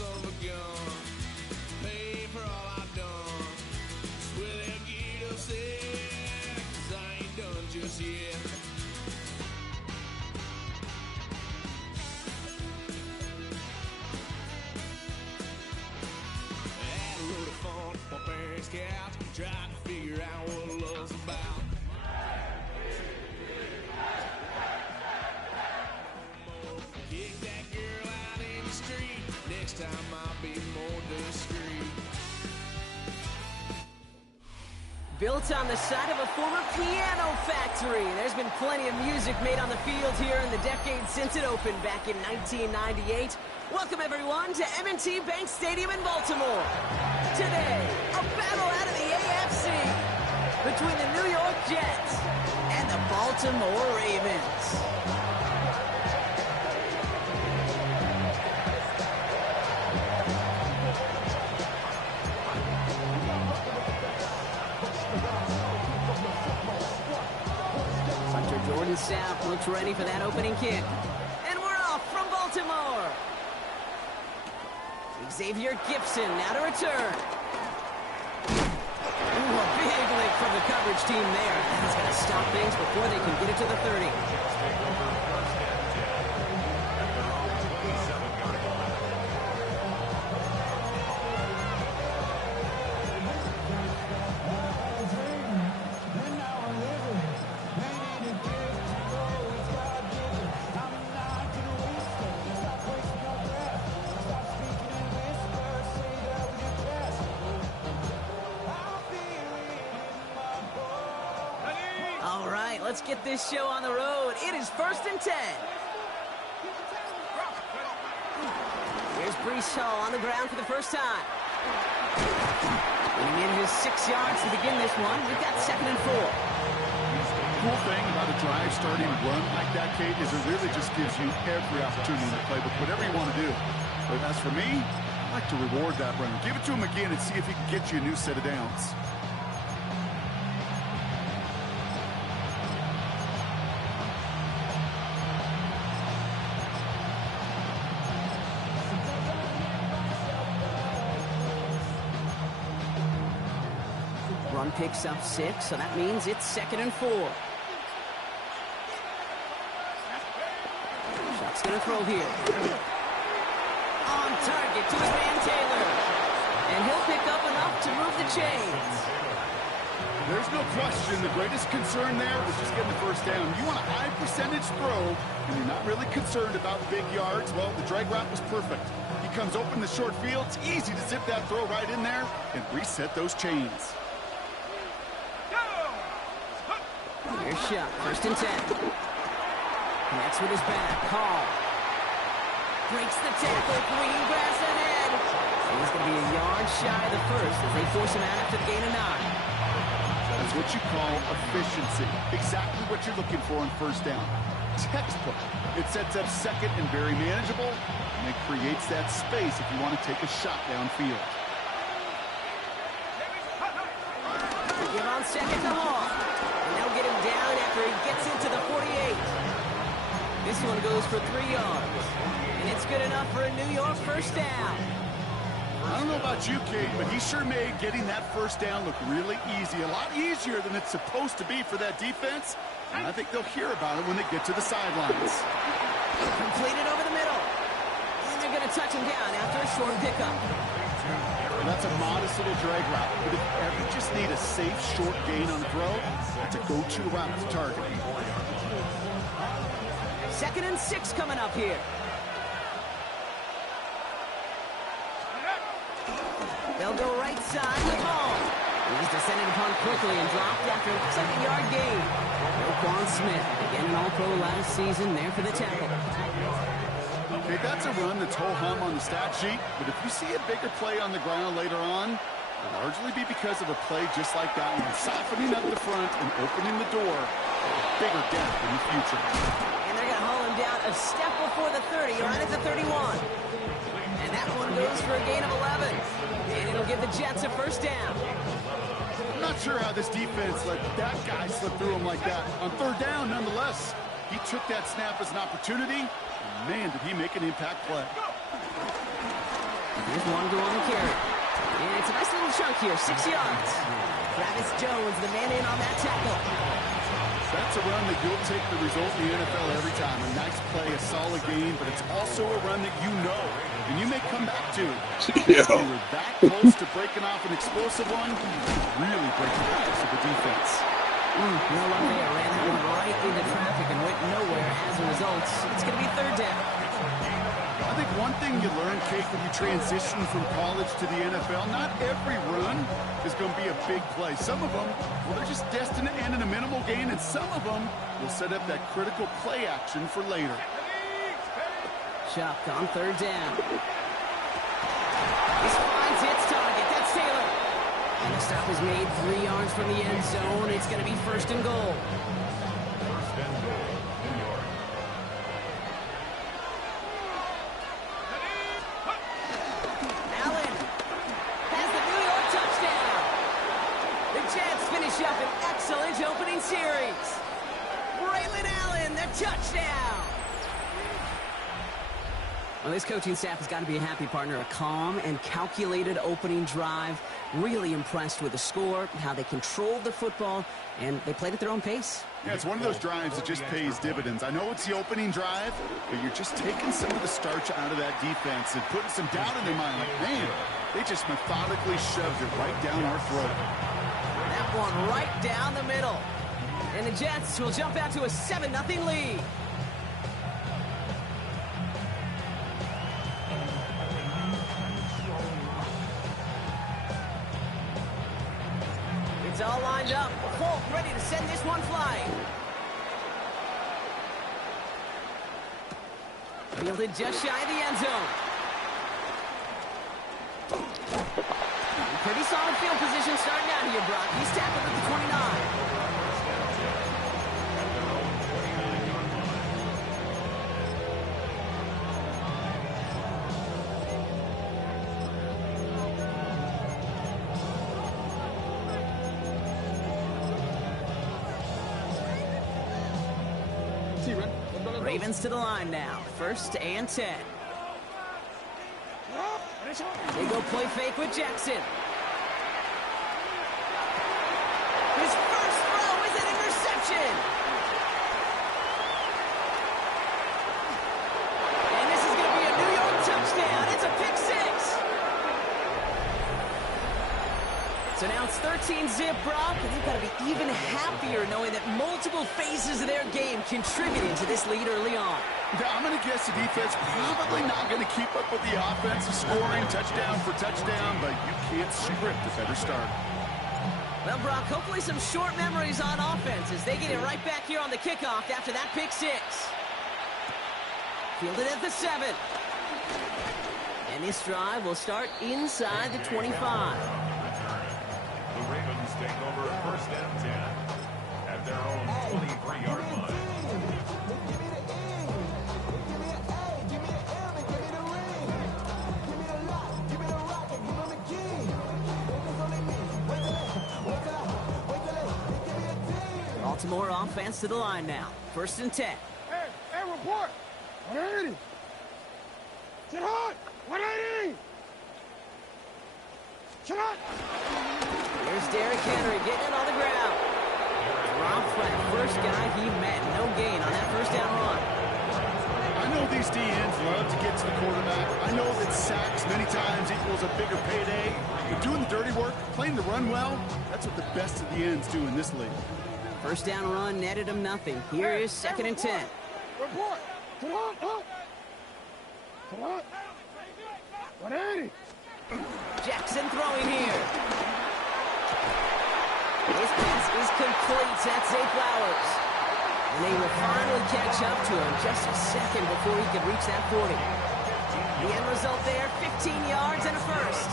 son of a gun. Pay for all I've done. Swear they'll get upset, 'cause I ain't done just yet. Had a load of fun at my parents' couch, trying to figure out what love's about. Kick that girl out in the street. Next time I'll be more discreet. Built on the side of a former piano factory, there's been plenty of music made on the field here in the decade since it opened back in 1998. Welcome, everyone, to M&T Bank Stadium in Baltimore. Today, a battle out of the AFC between the New York Jets and the Baltimore Ravens. Jordan South looks ready for that opening kick. And we're off from Baltimore. Xavier Gipson now to return. Ooh, a big lick from the coverage team there. That's going to stop things before they can get it to the 30. Let's get this show on the road. It is 1st and 10. Here's Breece Hall on the ground for the first time. Winning in just 6 yards to begin this one. We've got 2nd and 4. The cool thing about a drive starting run like that, Kate, is it really just gives you every opportunity in the playbook, whatever you want to do. But as for me, I like to reward that run. Give it to him again and see if he can get you a new set of downs. Run picks up 6, so that means it's 2nd and 4. Shot's gonna throw here. On target to his man Taylor. And he'll pick up enough to move the chains. There's no question the greatest concern there was just getting the first down. You want a high percentage throw, and you're not really concerned about big yards. Well, the drag route was perfect. He comes open the short field. It's easy to zip that throw right in there and reset those chains. Here's shot, 1st and 10. Connects with his back, Hall. Breaks the tackle, green grass ahead. He's going to be a yard shy of the first as they force him out after the gain of 9. That's what you call efficiency. Exactly what you're looking for on first down. Textbook. It sets up 2nd and very manageable, and it creates that space if you want to take a shot downfield. Give on 2nd to Hall. And they'll get him down after he gets into the 48. This one goes for 3 yards. And it's good enough for a New York first down. I don't know about you, Kate, but he sure made getting that first down look really easy. A lot easier than it's supposed to be for that defense. And I think they'll hear about it when they get to the sidelines. Completed over the middle. And they're going to touch him down after a short pickup. And that's a modest little drag route. But if you ever just need a safe, short gain on the throw, that's a go-to route to target. 2nd and 6 coming up here. They'll go right side with Hall. He's descended upon quickly and dropped after a 2nd-yard gain. Roquan Smith, again an All-Pro last season, there for the tackle. Okay, that's a run that's ho-hum on the stat sheet, but if you see a bigger play on the ground later on, it'll largely be because of a play just like that one, softening up the front and opening the door for a bigger depth in the future. And they're going to haul him down a step before the 30, right at the 31. And that one goes for a gain of 11. And it'll give the Jets a first down. I'm not sure how this defense let that guy slip through him like that. On 3rd down, nonetheless, he took that snap as an opportunity. Man, did he make an impact play. Here's one go on the carry. And it's a nice little chunk here, 6 yards. Travis Jones, the man in on that tackle. That's a run that you'll take the result in the NFL every time. A nice play, a solid game, but it's also a run that you know, and you may come back to. Yeah. You were that close to breaking off an explosive one, really breaking the pace of the defense. No luck there. Ran that one right into traffic and went nowhere as a result. It's going to be third down. I think one thing you learn, Kate, when you transition from college to the NFL, not every run is going to be a big play. Some of them, well, they're just destined to end in a minimal gain, and some of them will set up that critical play action for later. Chuck on third down. This finds its target. That's Taylor. And the stop is made 3 yards from the end zone. It's going to be first and goal. Allen has the New York touchdown. The Jets finish up an excellent opening series. Braylon Allen, the touchdown. Well, this coaching staff has got to be a happy partner. A calm and calculated opening drive. Really impressed with the score, how they controlled the football, and they played at their own pace. Yeah, it's one of those drives that just pays dividends. I know it's the opening drive, but you're just taking some of the starch out of that defense and putting some doubt in their mind. Like, man, they just methodically shoved it right down our throat. That one right down the middle. And the Jets will jump out to a 7-0 lead. It's all lined up. Folk ready to send this one flying. Fielded just shy of the end zone. Pretty solid field position starting out here, Brock. He's tackled at the 29. Ravens to the line now. 1st and 10. They go play fake with Jackson. His first throw is an interception. And this is going to be a New York touchdown. It's a pick six. So now it's 13-zip, Brock, and they've got to be even happier knowing that multiple phases of their game contributed to this lead early on. I'm going to guess the defense probably not going to keep up with the offense of scoring touchdown for touchdown, but you can't script a better start. Well, Brock, hopefully some short memories on offense as they get it right back here on the kickoff after that pick six. Fielded at the 7. And this drive will start inside the 25. The Ravens take over 1st and 10 at their own 23-yard line. Baltimore offense to the line now. 1st and 10. Hey, report. 180. Get hot. 180. Get hot. There's Derrick Henry getting it on the ground. Rob Flat, first guy he met. No gain on that 1st down run. I know these DNs love to get to the quarterback. I know that sacks many times equals a bigger payday. But doing the dirty work, playing the run well, that's what the best of the ends do in this league. 1st down run netted him nothing. Here is 2nd and 10. Report. Get hot. Get hot. 180. Jackson throwing here. His pass is complete. That's Zay Flowers. And they will finally catch up to him just a second before he could reach that 40. The end result there, 15 yards and a first.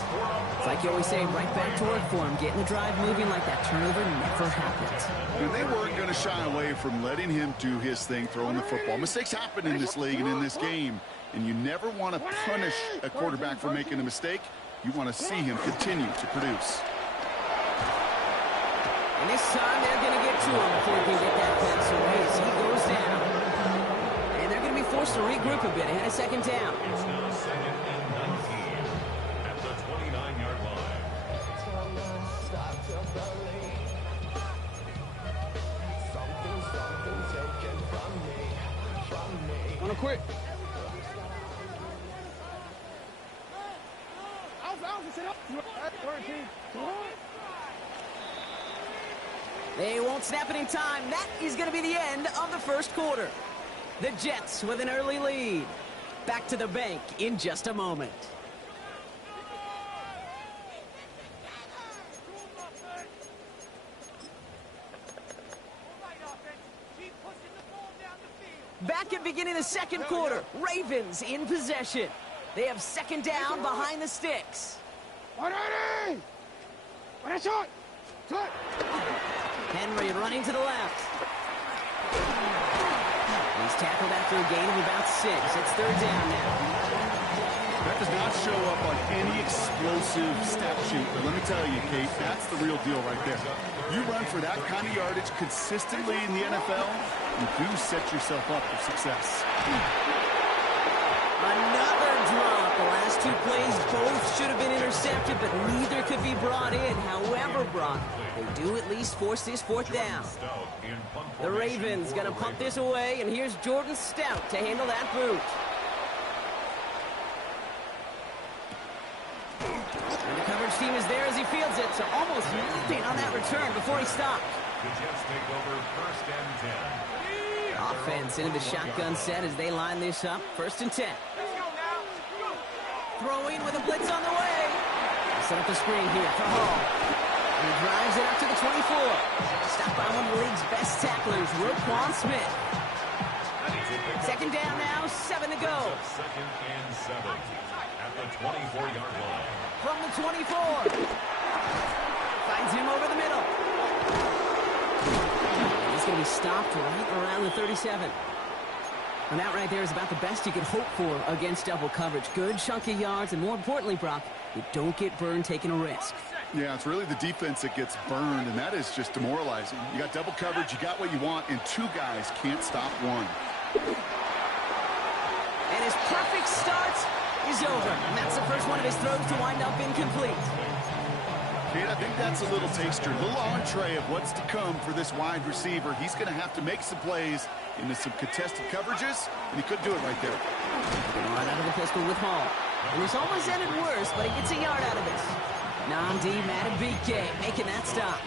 It's like you always say, right back to work for him, getting the drive moving like that turnover never happened. And they weren't going to shy away from letting him do his thing, throwing the football. Mistakes happen in this league and in this game, and you never want to punish a quarterback for making a mistake. You want to see him continue to produce. And this time they're going to get to him before he can get that pass away as he goes down. And they're going to be forced to regroup a bit ahead of 2nd down. It's now 2nd and 19. quick. They won't snap it in time. That is going to be the end of the first quarter. The Jets with an early lead. Back to the bank in just a moment. Back at beginning of the second quarter. Ravens in possession. They have second down behind the sticks. 180! What a shot! Shot! Henry running to the left. He's tackled after a gain of about 6. It's third down now. That does not show up on any explosive stat sheet, but let me tell you, Kate, that's the real deal right there. You run for that kind of yardage consistently in the NFL, you do set yourself up for success. Another drop. The last 2 plays both should have been intercepted, but neither could be brought in. However, Brock, they do at least force this fourth down. The Ravens going to pump this away, and here's Jordan Stout to handle that boot. And the coverage team is there as he fields it, so almost nothing on that return before he stopped. The Jets take over first and 10. Offense into the shotgun set as they line this up. First and 10. Throwing with a blitz on the way. Set up the screen here for Hall. He drives it up to the 24. Stopped by one of the league's best tacklers, Yr1 Smith. Second down now, 7 to go. Second and 7 at the 24-yard line. From the 24. Finds him over the middle. He's going to be stopped right around the 37. And that right there is about the best you could hope for against double coverage. Good chunky yards, and more importantly, Brock, you don't get burned taking a risk. Yeah, it's really the defense that gets burned, and that is just demoralizing. You got double coverage, you got what you want, and 2 guys can't stop one. And his perfect start is over. And that's the first one of his throws to wind up incomplete. Kate, I think that's a little taster, a little entree of what's to come for this wide receiver. He's going to have to make some plays into some contested coverages, and he could do it right there. Right out of the pistol with Hall. And this almost ended worse, but he gets a yard out of this. Namdi Madubuike making that stop.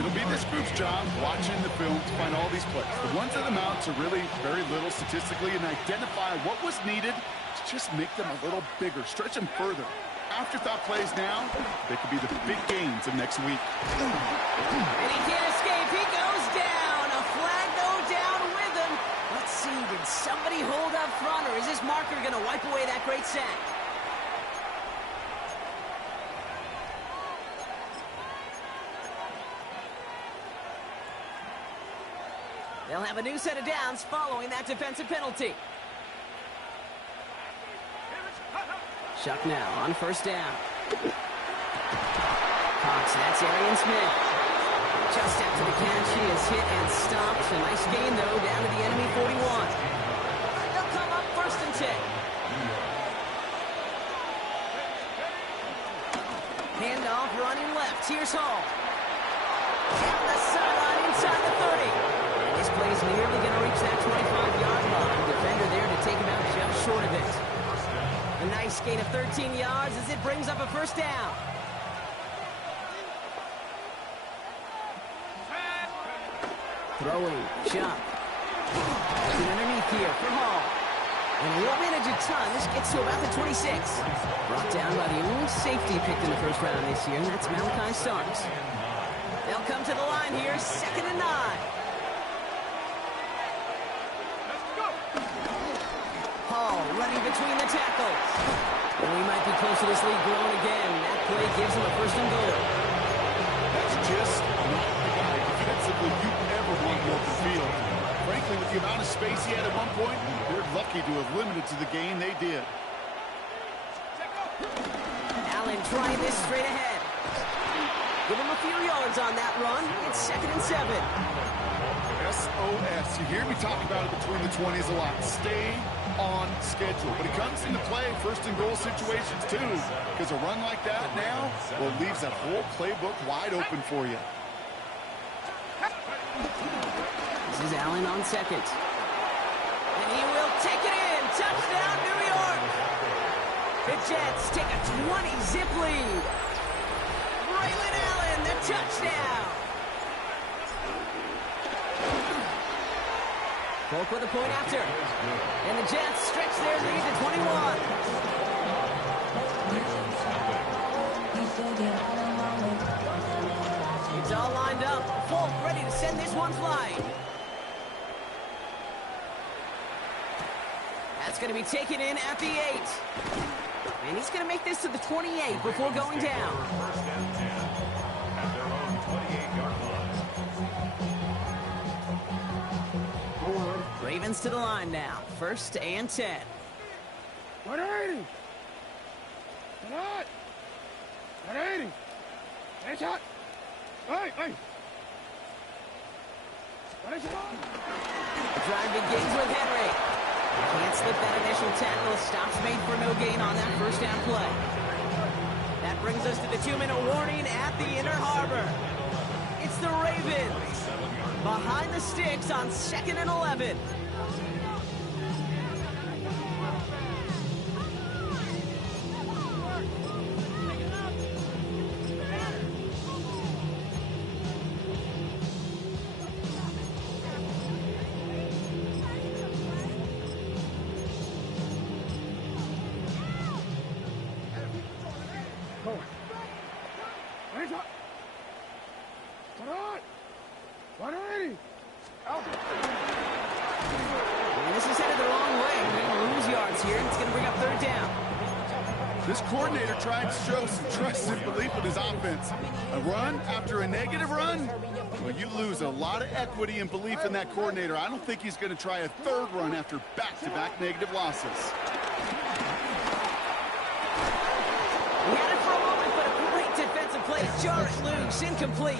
It'll be this group's job watching the film to find all these plays. The ones that amount to really very little statistically and identify what was needed to just make them a little bigger, stretch them further. Afterthought plays now, they could be the big gains of next week. And he can't escape. He goes down. A flag, no down with him. Let's see, did somebody hold up front, or is this marker going to wipe away that great sack? They'll have a new set of downs following that defensive penalty. Shuck now on first down. Cox, that's Yr1 Smith. Just after the catch, he is hit and stopped. A nice gain, though, down to the enemy 41. They'll come up first and 10. Handoff running left. Here's Hall. Down the sideline inside the 30. And this play's nearly going to reach that 25-yard line. Defender there to take him out just short of it. A nice gain of 13 yards as it brings up a first down. Throwing, Chuck. Looking underneath here for Hall. And 1 minute of time, this gets to about the 26. Brought down by the only safety picked in the first round this year, and that's Malachi Starks. They'll come to the line here, 2nd and 9. Hall running between the tackles. And we might be close to this lead growing again. That play gives him a first and goal. That's just not the guy defensively you ever want to open field. Frankly, with the amount of space he had at one point, they're lucky to have limited to the gain they did. Allen trying this straight ahead. Give him a few yards on that run. It's 2nd and 7. SOS. You hear me talk about it between the 20s a lot. Stay on schedule. But it comes into play first and goal situations too. Because a run like that now, well, leaves that whole playbook wide open for you. This is Allen on second. And he The Jets take a 20-zip lead. Braylon Allen, the touchdown. Polk with a point after. And the Jets stretch their lead to 21. It's all lined up. Polk ready to send this one flying. That's going to be taken in at the 8. And he's going to make this to the 28 before going down. First and 10 at their own 28-yard line. Ravens to the line now. First and 10. 180. Come on. 180. Headshot. Hey, hey. The drive begins with Henry. Can't slip that initial tackle. Stops made for no gain on that first down play. That brings us to the 2-minute warning at the Inner Harbor. It's the Ravens behind the sticks on 2nd and 11. This coordinator trying to show some trust and belief in his offense. A run after a negative run? Well, you lose a lot of equity and belief in that coordinator. I don't think he's going to try a third run after back-to-back negative losses. He had it for a moment, but a great defensive play to jar it loose, incomplete.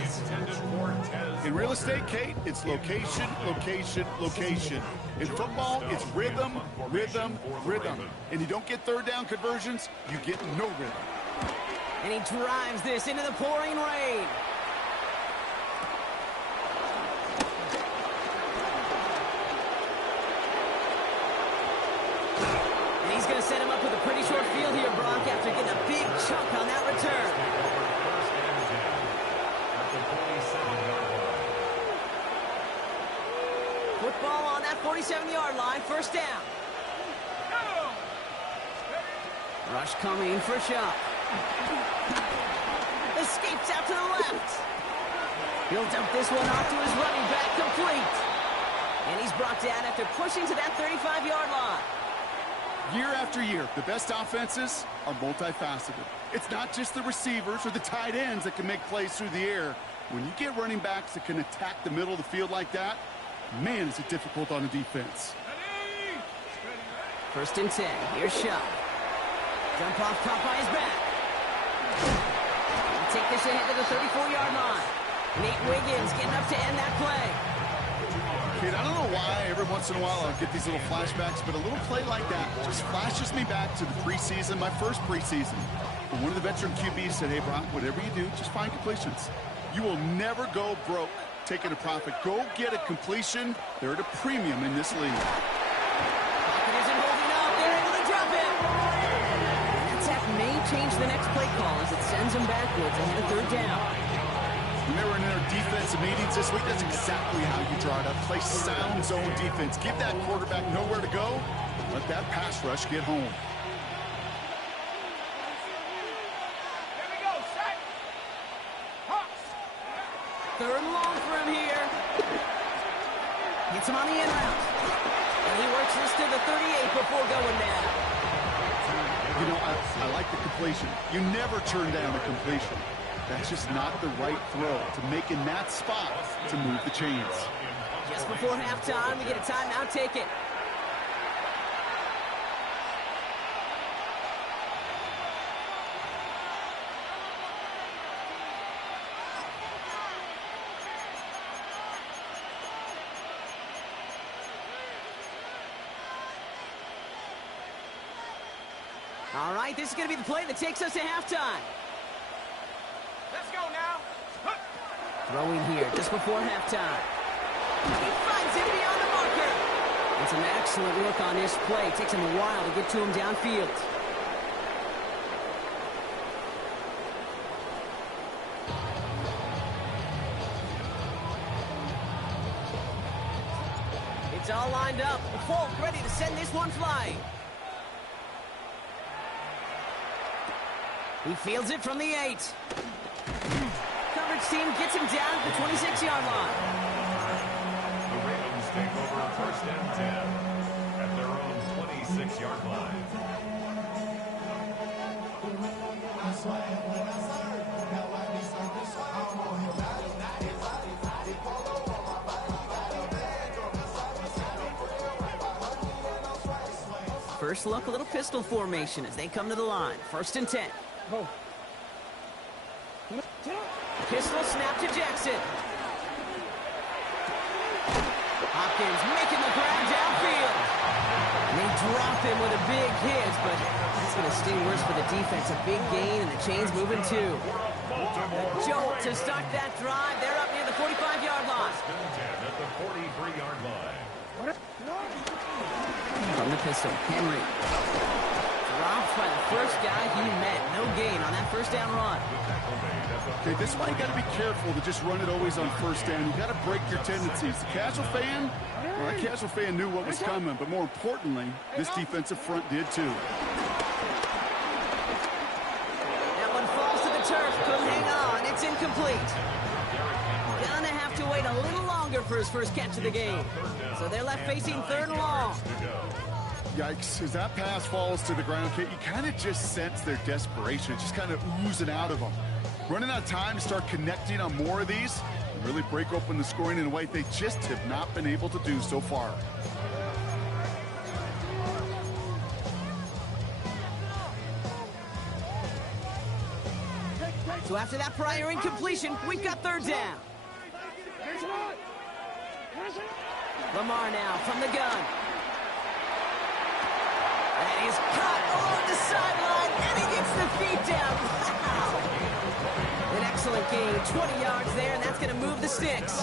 In real estate, Kate, it's location, location, location. In football, it's rhythm, rhythm, rhythm. And you don't get third down conversions, you get no rhythm. And he drives this into the pouring rain. And he's going to set him up with a pretty short field here, Brock, after getting a big chunk on that return. Football on that 47-yard line, first down. Rush coming for Shaw. Escapes out to the left. He'll dump this one off to his running back, complete. And he's brought down after pushing to that 35-yard line. Year after year, the best offenses are multifaceted. It's not just the receivers or the tight ends that can make plays through the air. When you get running backs that can attack the middle of the field like that, man, is it difficult on the defense. First and 10. Here's Shaw. Jump off top by his back. He'll take this ahead to the 34-yard line. Nate Wiggins getting up to end that play. Kid, I don't know why every once in a while I'll get these little flashbacks, but a little play like that just flashes me back to the preseason, my first preseason. When one of the veteran QBs said, hey, Brock, whatever you do, just find completions. You will never go broke taking a profit. Go get a completion. They're at a premium in this league. Pocket isn't holding up. They're able to drop it. That sack may change the next play call as it sends them backwards ahead of third down. When they were in their defensive meetings this week, that's exactly how you draw it up. Play sound zone defense. Give that quarterback nowhere to go. Let that pass rush get home. Here we go, set. Hops. Third and long for him here. Hits him on the in route. And he works this to the 38 before going down. You know, I like the completion. You never turn down a completion. That's just not the right throw to make in that spot to move the chains. Just before halftime, we get a timeout. Take it. All right, this is going to be the play that takes us to halftime. Let's go now. Throwing here just before halftime. He finds him beyond the marker. It's an excellent look on this play. It takes him a while to get to him downfield. It's all lined up. Folk ready to send this one flying. He fields it from the 8. Coverage team gets him down at the 26-yard line. The Ravens take over first and 10 at their own 26-yard line. First look, a little pistol formation as they come to the line. First and 10. Go. Pistol snap to Jackson. Hopkins making the grab downfield. And they drop him with a big hit, but that's going to sting worse for the defense. A big gain, and the chain's moving too. A jolt to start that drive. They're up near the 45-yard line. At the 43-yard line. From the pistol, Henry. Dropped by the first guy he met. No gain on that first down run. Okay, this is why you got to be careful to just run it always on first down. You got to break your tendencies. The casual fan, well, the casual fan knew what was coming, but more importantly, this defensive front did too. That one falls to the turf. Couldn't hang on. It's incomplete. Gonna have to wait a little longer for his first catch of the game. So they're left facing third and long. Yikes, as that pass falls to the ground, Kate, you kind of just sense their desperation. It's just kind of oozing out of them. Running out of time to start connecting on more of these and really break open the scoring in a way they just have not been able to do so far. So after that prior incompletion, we've got third down. Lamar now from the gun. And he's caught along the sideline, and he gets the feet down. Wow! An excellent gain, 20 yards there, and that's going to move the sticks.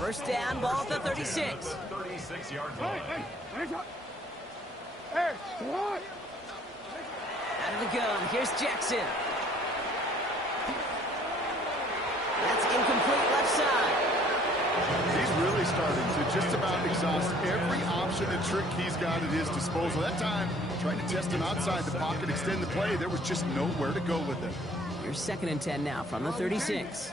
First down, ball at the 36. 36-yard line. Hey, what? Out of the gun, here's Jackson. That's incomplete left side. He's really starting to just about exhaust every option and trick he's got at his disposal. That time, trying to test him outside the pocket, extend the play, there was just nowhere to go with it. Here's second and 10 now from the 36.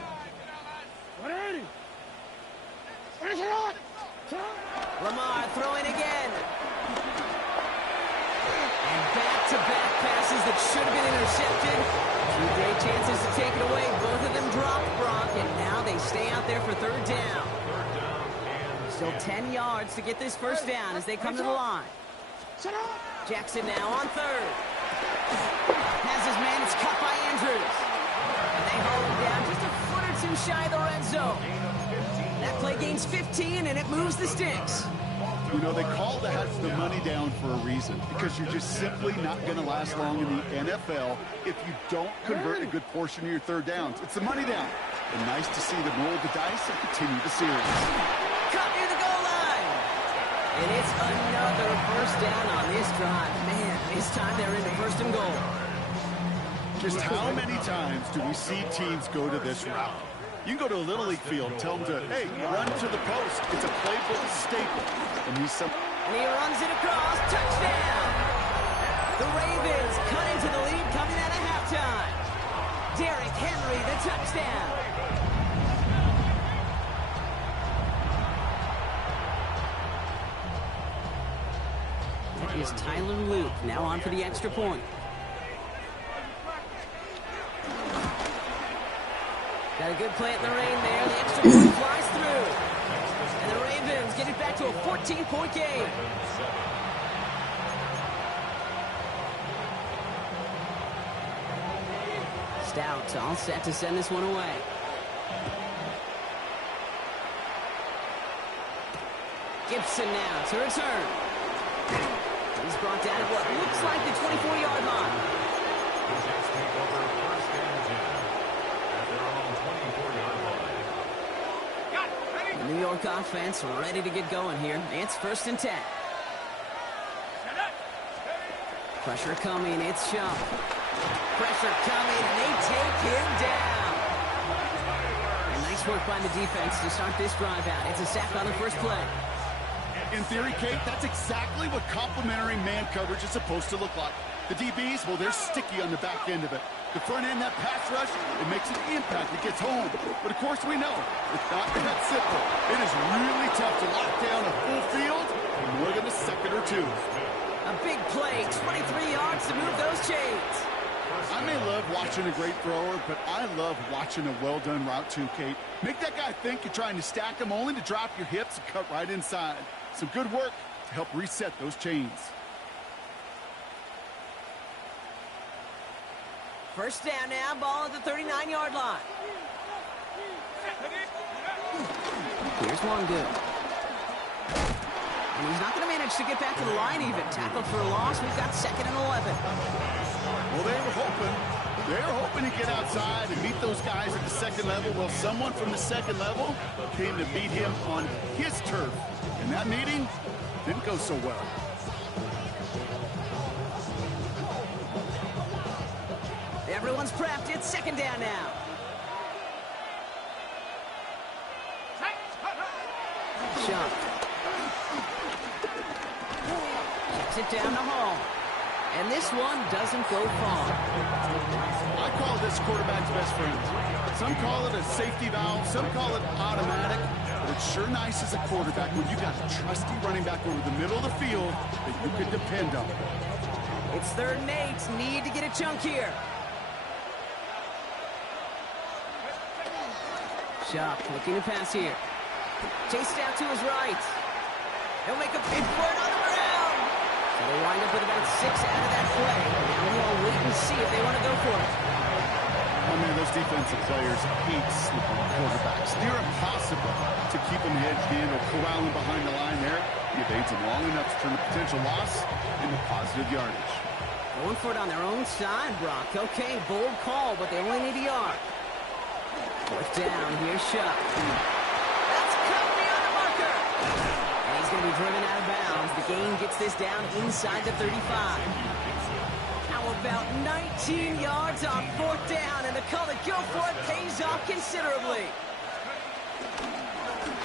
Lamar throwing again. And back-to-back passes that should have been intercepted. Two great chances to take it away. Both of them dropped, Brock, and now they stay out there for third down. Still 10 yards to get this first down as they come to the line. Jackson now on third. Has his man, it's caught by Andrews. And they hold him down just a foot or two shy of the red zone. That play gains 15, and it moves the sticks. You know, they call that the money down for a reason, because you're just simply not going to last long in the NFL if you don't convert a good portion of your third downs. It's the money down. And nice to see them roll the dice and continue the series. Cut near the goal line. And it's another first down on this drive. Man, this time they're into first and goal. Just how many times do we see teams go to this route? You can go to a Little League field, tell them to, hey, run to the post. It's a playbook staple. And he runs it across. Touchdown! The Ravens cut into the lead coming out of halftime. Derrick Henry, the touchdown. That is Tyler Luke, now on for the extra point. Got a good play at the rain there. The extra point flies through. And the Ravens get it back to a 14-point game. Stout all set to send this one away. Gibson now to return. He's brought down at what looks like the 24-yard line. The New York offense ready to get going here. It's first and 10. Pressure coming, it's Shump. Pressure coming, and they take him down. And nice work by the defense to start this drive out. It's a sack on the first play. In theory, Kate, that's exactly what complementary man coverage is supposed to look like. The DBs, well, they're sticky on the back end of it. The front end, that pass rush, it makes an impact. It gets home. But, of course, we know it's not that simple. It is really tough to lock down a full field in more than a second or two. A big play, 23 yards to move those chains. I may love watching a great thrower, but I love watching a well-done route too, Kate. Make that guy think you're trying to stack him only to drop your hips and cut right inside. Some good work to help reset those chains. First down now, ball at the 39-yard line. Here's one good. And he's not going to manage to get back to the line even. Tackled for a loss. We've got 2nd and 11. Well, they were hoping to get outside and meet those guys at the second level. Well, someone from the second level came to meet him on his turf. And that meeting didn't go so well. Everyone's prepped. It's 2nd down now. Shot. Kicks it down the hall. And this one doesn't go far. I call this quarterback's best friend. Some call it a safety valve. Some call it automatic. But it's sure nice as a quarterback when you got a trusty running back over the middle of the field that you can depend on. It's 3rd and 8. Need to get a chunk here. Shock looking to pass here. Chased out to his right. He'll make a big play on the ground. So they wind up with about 6 out of that play. Now we'll wait and see if they want to go for it. Oh, man, those defensive players hate slipping quarterbacks. They're impossible to keep them hedged in or corral them behind the line there. He evades them long enough to turn a potential loss into positive yardage. Going for it on their own side, Brock. Okay, bold call, but they only need a yard. 4th down, here's Shuck. That's cut beyond the marker. And he's going to be driven out of bounds. The gain gets this down inside the 35. How about 19 yards on 4th down, and the call to go for it pays off considerably.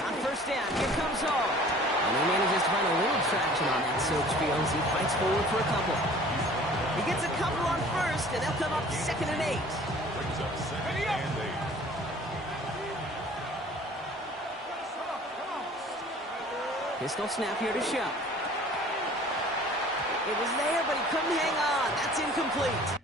On 1st down, here comes Hall. And he manages to find a little traction on that search field as he fights forward for a couple. He gets a couple on 1st, and they'll come up 2nd and 8. Brings up 2nd and 8. Pistol snap here to Shuck. It was there, but he couldn't hang on. That's incomplete.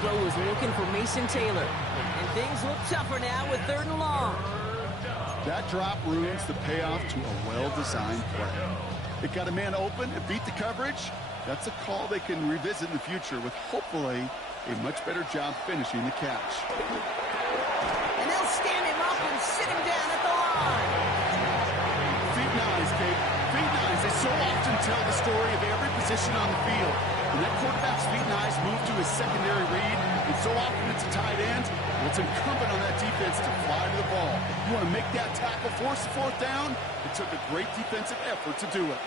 Throw was looking for Mason Taylor. And things look tougher now with 3rd and long. That drop ruins the payoff to a well-designed play. It got a man open and beat the coverage. That's a call they can revisit in the future with hopefully a much better job finishing the catch. And they'll stand him up and sit him down at the line. Feet and eyes, Kate. Feet and eyes. They so often tell the story of every position on the field. When that quarterback's feet and eyes move to his secondary read, and so often it's a tight end, well, it's incumbent on that defense to fly to the ball. You want to make that tackle, force the 4th down? It took a great defensive effort to do it.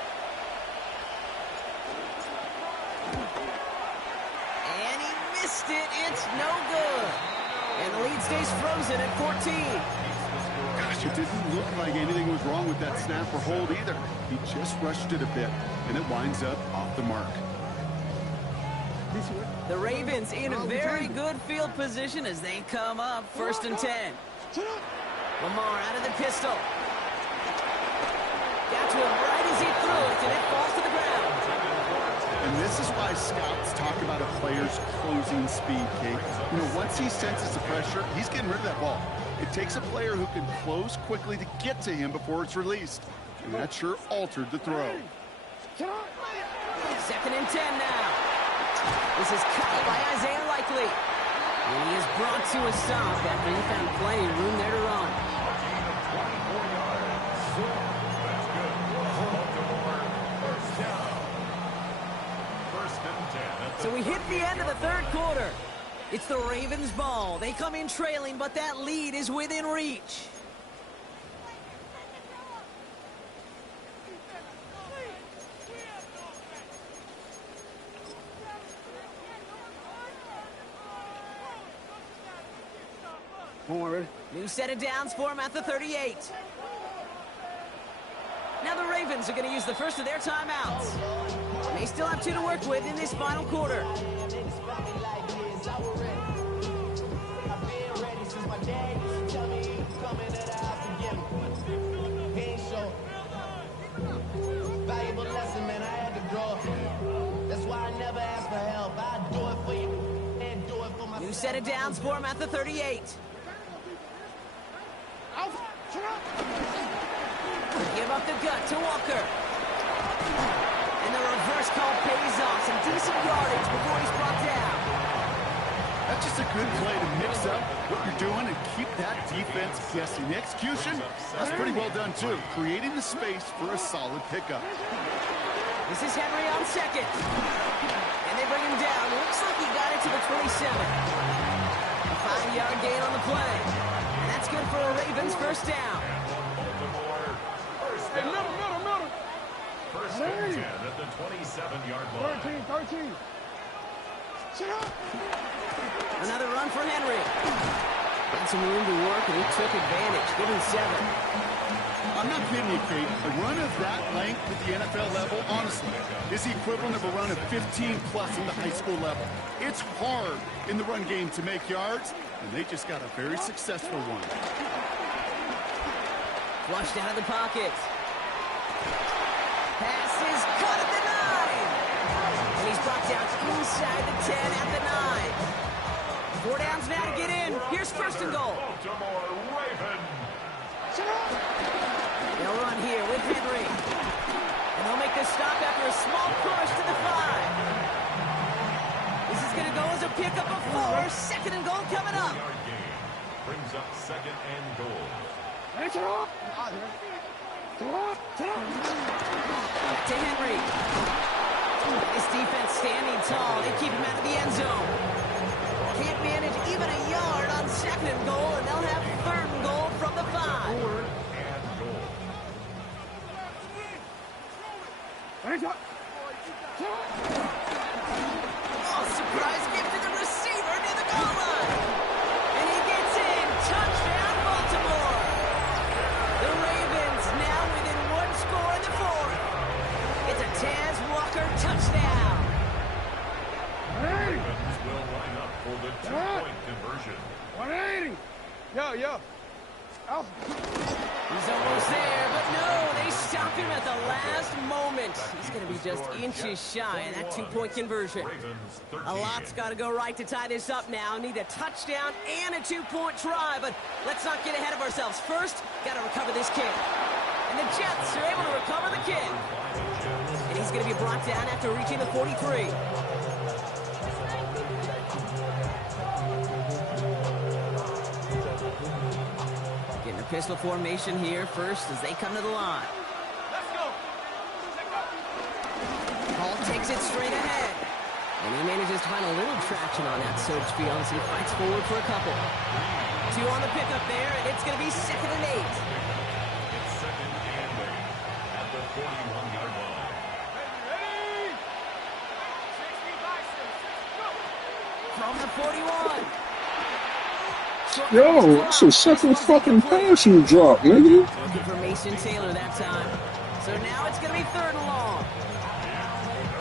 And he missed it. It's no good. And the lead stays frozen at 14. Gosh, it didn't look like anything was wrong with that snap or hold either. He just rushed it a bit, and it winds up off the mark. The Ravens in a very good field position as they come up 1st and 10. Lamar out of the pistol. Got to him right as he threw it, and it falls to the ground. And this is why scouts talk about a player's closing speed, Kate. You know, once he senses the pressure, he's getting rid of that ball. It takes a player who can close quickly to get to him before it's released. And that sure altered the throw. 2nd and 10 now. This is cut by Isaiah Likely. And he is brought to a stop after he found plenty of room there to run. That's good. Baltimore So we hit the end of the third quarter. It's the Ravens' ball. They come in trailing, but that lead is within reach. New set of downs for him at the 38. Now the Ravens are going to use the first of their timeouts. They still have 2 to work with in this final quarter. Valuable lesson, man, I had to draw. That's why I never ask for help. I do it for you and do it for myself. New set of downs for him at the 38. Give up the gut to Walker. And the reverse call pays off. Some decent yardage before he's brought down. That's just a good play to mix up what you're doing and keep that defense guessing. The execution, that's pretty well done too. Creating the space for a solid pickup. This is Henry on second. And they bring him down. Looks like he got it to the 27. A 5-yard gain on the play. And that's good for a Ravens first down. Hey, middle. First and 10 at the 27-yard line. 13. Shut up. Another run for Henry. Had some room to work, and he took advantage. Give him 7. I'm not kidding you, Kate. A run of that length at the NFL level, honestly, is the equivalent of a run of 15-plus at the high school level. It's hard in the run game to make yards, and they just got a very successful one. Flushed out of the pocket. Pass is caught at the 9. And he's brought down inside the 10 at the 9. 4 downs now to get in. Here's first and goal. Baltimore Ravens. They'll run here with Henry. And they'll make this stop after a small push to the 5. This is going to go as a pickup of 4. Second and goal coming up. 4-yard gain brings up second and goal. To Henry. This defense standing tall. They keep him out of the end zone. Can't manage even a yard on second and goal, and they'll have third and goal from the 5. Third and goal. Oh, surprise gift to the receiver near the goal line. And he gets in. Touchdown, Baltimore. The Ravens now within 1 score in the 4th. It's a Taz Walker touchdown. Ravens will line up for the 2-point conversion. 180. Yo. He's almost there, but no, they stop him at the last moment. He's going to be just inches shy of that 2-point conversion. Ravens 13. A lot's got to go right to tie this up now. Need a touchdown and a 2-point try, but let's not get ahead of ourselves. First, got to recover this kick. And the Jets are able to recover the kick. And he's going to be brought down after reaching the 43. Getting a pistol formation here first as they come to the line. Let's go. Hall takes it straight ahead. And he manages to find a little traction on that surge field as he fights forward for a couple. 2 on the pickup there, and it's going to be second and 8. It's second and 8 at the 41-yard line. Ready? 60 bison. Go. From the 41. Yo, it's the second fucking pass you dropped, nigga. Looking for Mason Taylor that time. So now it's going to be third and long.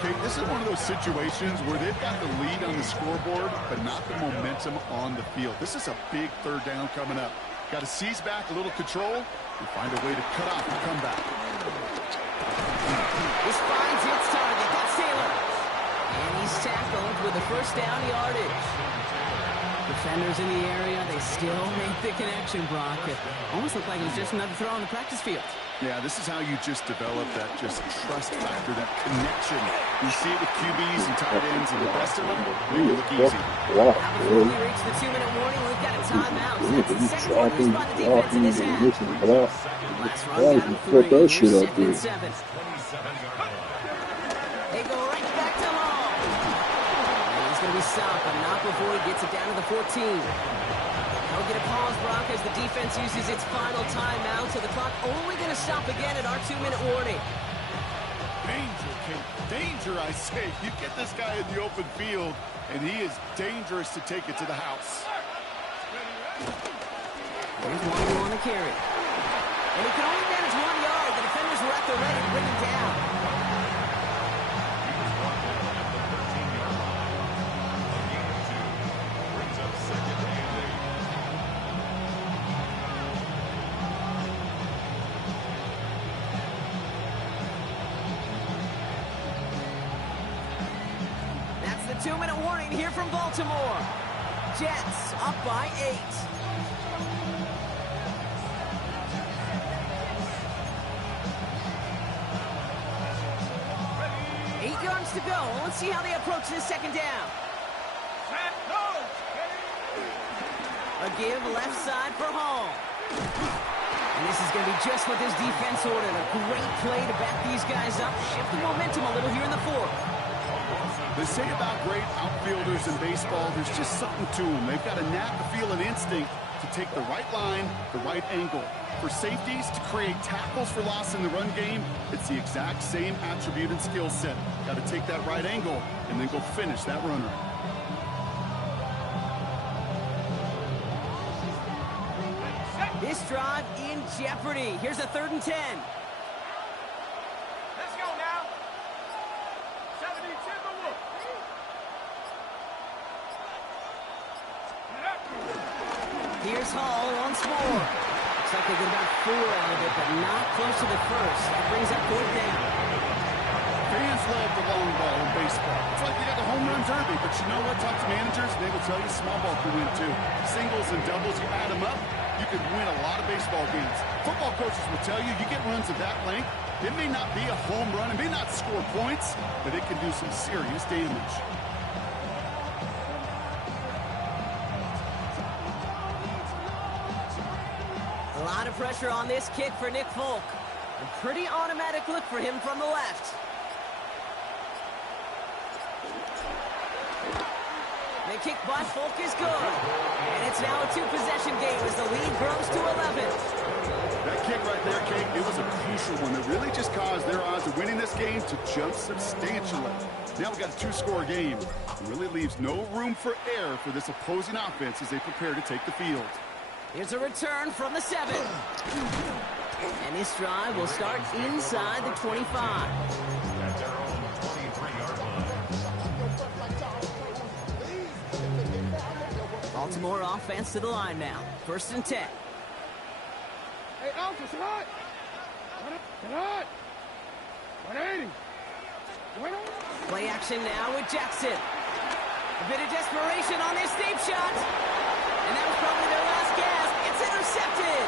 Okay, this is one of those situations where they've got the lead on the scoreboard, but not the momentum on the field. This is a big third down coming up. Got to seize back a little control and find a way to cut off the comeback. This finds its target. That's Taylor. And he's tackled with the first down yardage. Defenders in the area, they still make the connection, Brock. It almost looked like it was just another throw on the practice field. Yeah, this is how you just develop that just trust factor, that connection. You see it with QBs and tight ends and the rest of them, they look easy. Now before we reach the 2-minute warning, we've got a timeout. That's the second one used by the defense in this half. Last run down 3, second and 7. They go right back to Hall. stop, but not before he gets it down to the 14. They'll get a pause, Brock, as the defense uses its final timeout, so the clock only going to stop again at our 2-minute warning. Danger, Kate. Danger, I say. You get this guy in the open field, and he is dangerous to take it to the house. Here's one on the carry. And he can only manage 1 yard. The defenders were at the ready to bring him down. He was brought down at the 13-yard line. A gain of 2 brings up second and 8. That's the 2-minute warning here from Baltimore. Jets up by 8. 8 yards to go. Let's see how they approach this second down. A give left side for Hall. And this is going to be just what this defense ordered. A great play to back these guys up. Shift the momentum a little here in the fourth. They say about great outfielders in baseball, there's just something to them. They've got a knack, a feel, and instinct to take the right line, the right angle. For safeties, to create tackles for loss in the run game, it's the exact same attribute and skill set. Got to take that right angle and then go finish that runner. This drive in jeopardy. Here's a 3rd and 10. Let's go now. 70 Timberwolves. Here's Hall once more. Looks like they get about 4 out of it, but not close to the first. That brings up 4th down. Fans love the long ball in baseball. It's like they got the home run derby, but you know what? Talk to managers, they will tell you small ball can win too. Singles and doubles, you add them up, you can win a lot of baseball games. Football coaches will tell you, you get runs of that length, it may not be a home run, it may not score points, but it can do some serious damage. A lot of pressure on this kick for Nick Folk. A pretty automatic look for him from the left. The kick by Folk is good. And it's now a 2-possession game as the lead grows to 11. That kick right there, Kate, it was a crucial one that really just caused their odds of winning this game to jump substantially. Now we got a 2-score game. It really leaves no room for error for this opposing offense as they prepare to take the field. Here's a return from the 7. And this drive will start inside the 25. At their own 23-yard line. Baltimore offense to the line now. 1st and 10. Hey, Alpha, it's hot. It's hot. 180. Play action now with Jackson. A bit of desperation on this deep shot. And that was probably their last gasp. It's intercepted.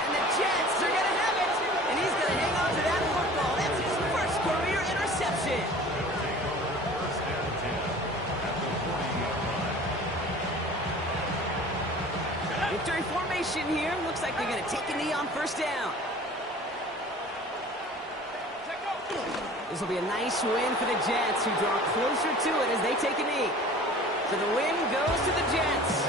And the Jets are going to have it. And he's going to hang on to that football. That's his first career interception. Take over first and 10 at the 40-yard line. Victory formation here. Looks like they're going to take a knee on 1st down. This will be a nice win for the Jets, who draw closer to it as they take a knee. So the win goes to the Jets.